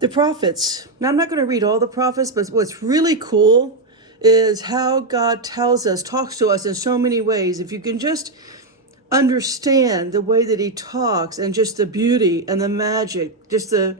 The prophets. Now, I'm not going to read all the prophets, but what's really cool is how God talks to us in so many ways. If you can just understand the way that he talks and just the beauty and the magic, just the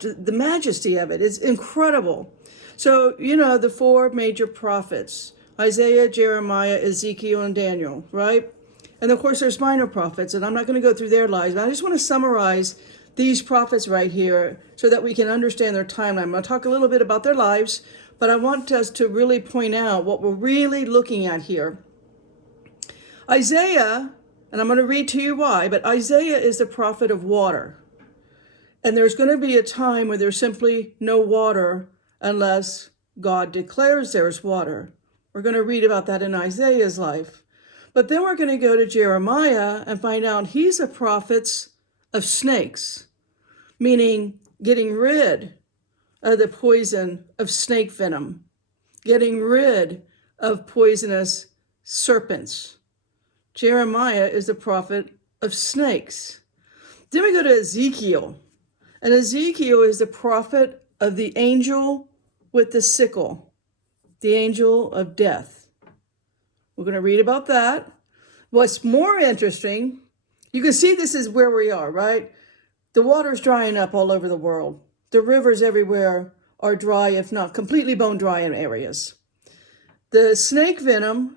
majesty of it, it's incredible. So, the four major prophets, Isaiah, Jeremiah, Ezekiel, and Daniel, right? And of course, there's minor prophets, and I'm not going to go through their lives, but I just want to summarize these prophets right here so that we can understand their timeline. I'm going to talk a little bit about their lives, but I want us to really point out what we're really looking at here. Isaiah, and I'm going to read to you why, but Isaiah is the prophet of water. And there's going to be a time where there's simply no water unless God declares there's water. We're going to read about that in Isaiah's life. But then we're going to go to Jeremiah and find out he's a prophet of snakes, meaning getting rid of the poison of snake venom, getting rid of poisonous serpents. Jeremiah is the prophet of snakes. Then we go to Ezekiel. And Ezekiel is the prophet of the angel with the sickle, the angel of death. We're going to read about that. What's more interesting, you can see this is where we are, right? The water's drying up all over the world. The rivers everywhere are dry, if not completely bone dry in areas. The snake venom,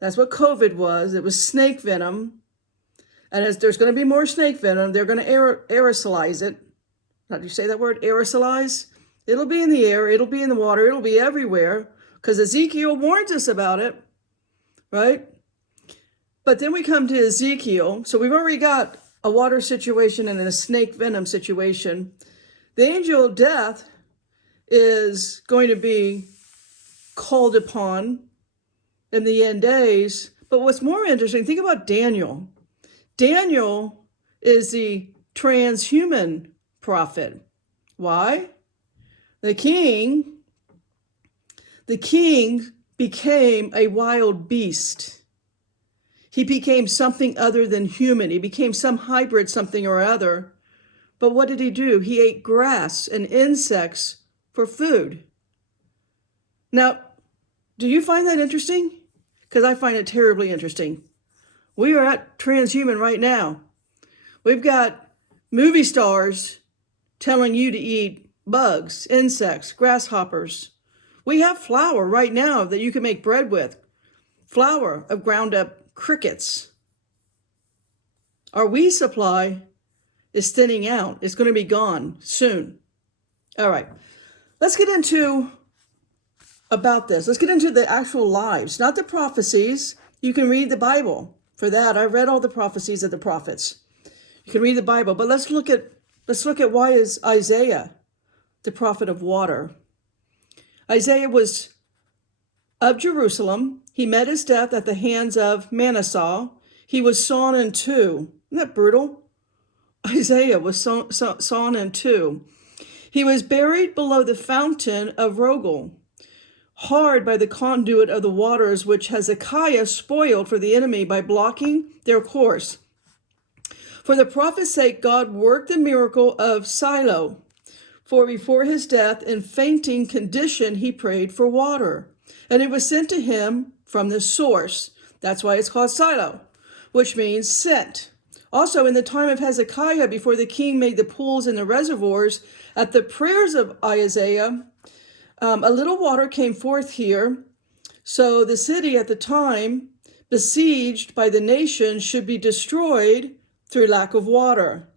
that's what COVID was. It was snake venom. And as there's going to be more snake venom, they're going to aerosolize it. How do you say that word? Aerosolize? It'll be in the air. It'll be in the water. It'll be everywhere because Ezekiel warns us about it, right? But then we come to Ezekiel. So we've already got a water situation and a snake venom situation. The angel of death is going to be called upon in the end days. But what's more interesting, think about Daniel. Daniel is the transhuman prophet. Why? The king became a wild beast. He became something other than human. He became some hybrid something or other. But what did he do? He ate grass and insects for food. Now, do you find that interesting? Because I find it terribly interesting. We are at transhuman right now. We've got movie stars telling you to eat bugs, insects, grasshoppers. We have flour right now that you can make bread with. Flour of ground up crickets. Our wheat supply is thinning out. It's going to be gone soon. All right, let's get into about this. Let's get into the actual lives, not the prophecies. You can read the Bible. For that, I read all the prophecies of the prophets. You can read the Bible, but let's look at why is Isaiah the prophet of water. Isaiah was of Jerusalem. He met his death at the hands of Manasseh. He was sawn in two. Isn't that brutal? Isaiah was sawn in two. He was buried below the fountain of Rogel, hard by the conduit of the waters which Hezekiah spoiled for the enemy by blocking their course. For the prophet's sake, God worked the miracle of Shiloh. For before his death, in fainting condition, he prayed for water, and it was sent to him from the source. That's why it's called Shiloh, which means sent. Also, in the time of Hezekiah, before the king made the pools and the reservoirs, at the prayers of Isaiah, a little water came forth here. So the city at the time, besieged by the nation, should be destroyed through lack of water.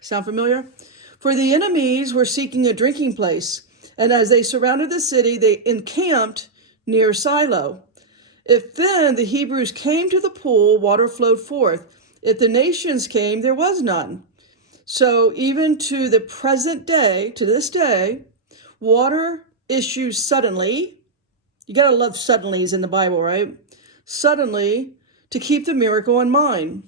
Sound familiar? For the enemies were seeking a drinking place, and as they surrounded the city, they encamped near Shiloh. If then the Hebrews came to the pool, water flowed forth. If the nations came, there was none. So even to the present day, to this day, water issues suddenly. You got to love suddenlies in the Bible, right? Suddenly, to keep the miracle in mind.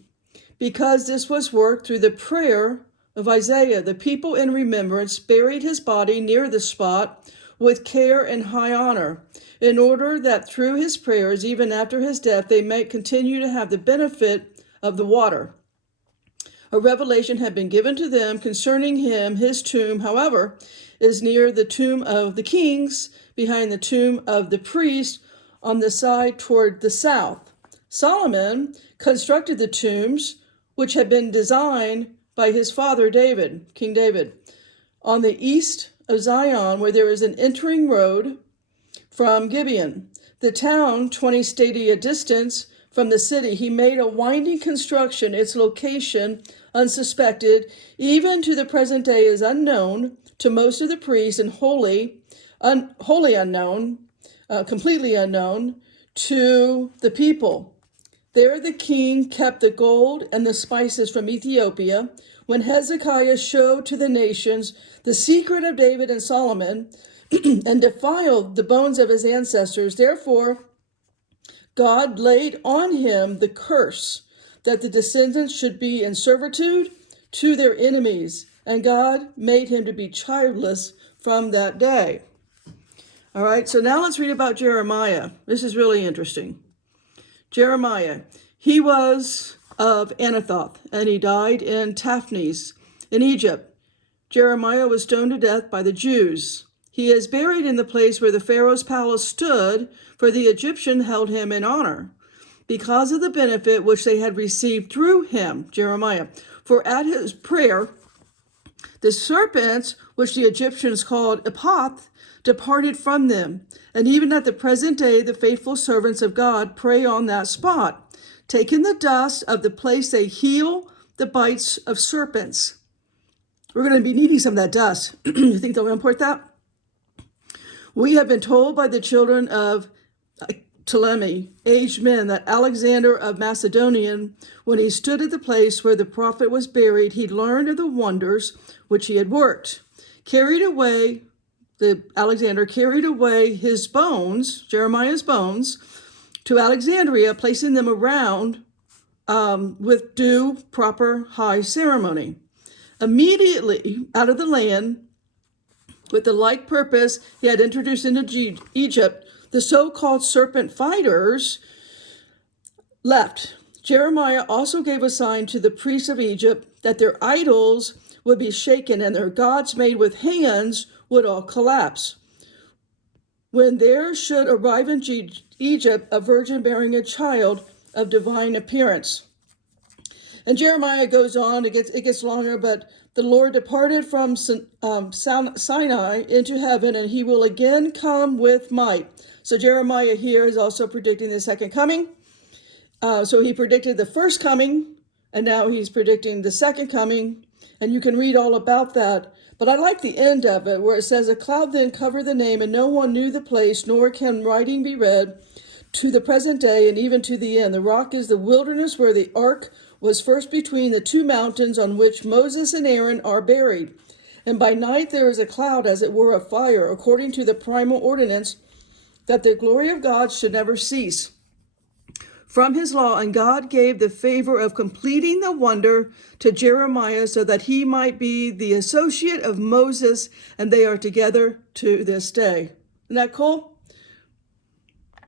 Because this was worked through the prayer of Isaiah, the people in remembrance buried his body near the spot with care and high honor, in order that through his prayers, even after his death, they might continue to have the benefit of the water. A revelation had been given to them concerning him. His tomb, however, is near the tomb of the kings, behind the tomb of the priest, on the side toward the south. Solomon constructed the tombs, which had been designed by his father David, King David, on the east of Zion, where there is an entering road from Gibeon, the town 20 stadia distance from the city. He made a winding construction. Its location, unsuspected, even to the present day, is unknown to most of the priests, and wholly unknown, completely unknown to the people. There the king kept the gold and the spices from Ethiopia. When Hezekiah showed to the nations the secret of David and Solomon, and defiled the bones of his ancestors, therefore God laid on him the curse that the descendants should be in servitude to their enemies, and God made him to be childless from that day. All right, so now let's read about Jeremiah. This is really interesting. Jeremiah, he was of Anathoth, and he died in Tahpanhes in Egypt. Jeremiah was stoned to death by the Jews. He is buried in the place where the Pharaoh's palace stood, for the Egyptian held him in honor, because of the benefit which they had received through him, Jeremiah. For at his prayer, the serpents, which the Egyptians called Epoth, departed from them. And even at the present day, the faithful servants of God pray on that spot. Taking the dust of the place, they heal the bites of serpents. We're going to be needing some of that dust. You think they'll import that? We have been told by the children of Ptolemy, aged men, that Alexander of Macedonian, when he stood at the place where the prophet was buried, he learned of the wonders which he had worked. Alexander carried away his bones, Jeremiah's bones, to Alexandria, placing them around with due, proper, high ceremony. Immediately out of the land, with the like purpose he had introduced into Egypt, the so-called serpent fighters left. Jeremiah also gave a sign to the priests of Egypt that their idols would be shaken and their gods made with hands would all collapse. When there should arrive in Egypt a virgin bearing a child of divine appearance. And Jeremiah goes on, it gets longer, but the Lord departed from Sinai into heaven, and he will again come with might. So Jeremiah here is also predicting the second coming. So he predicted the first coming, and now he's predicting the second coming. And you can read all about that. But I like the end of it, where it says, a cloud then covered the name, and no one knew the place, nor can writing be read to the present day, and even to the end. The rock is the wilderness where the ark was first between the two mountains on which Moses and Aaron are buried. And by night there is a cloud, as it were of fire, according to the primal ordinance, that the glory of God should never cease from his law. And God gave the favor of completing the wonder to Jeremiah, so that he might be the associate of Moses, and they are together to this day. Isn't that cool?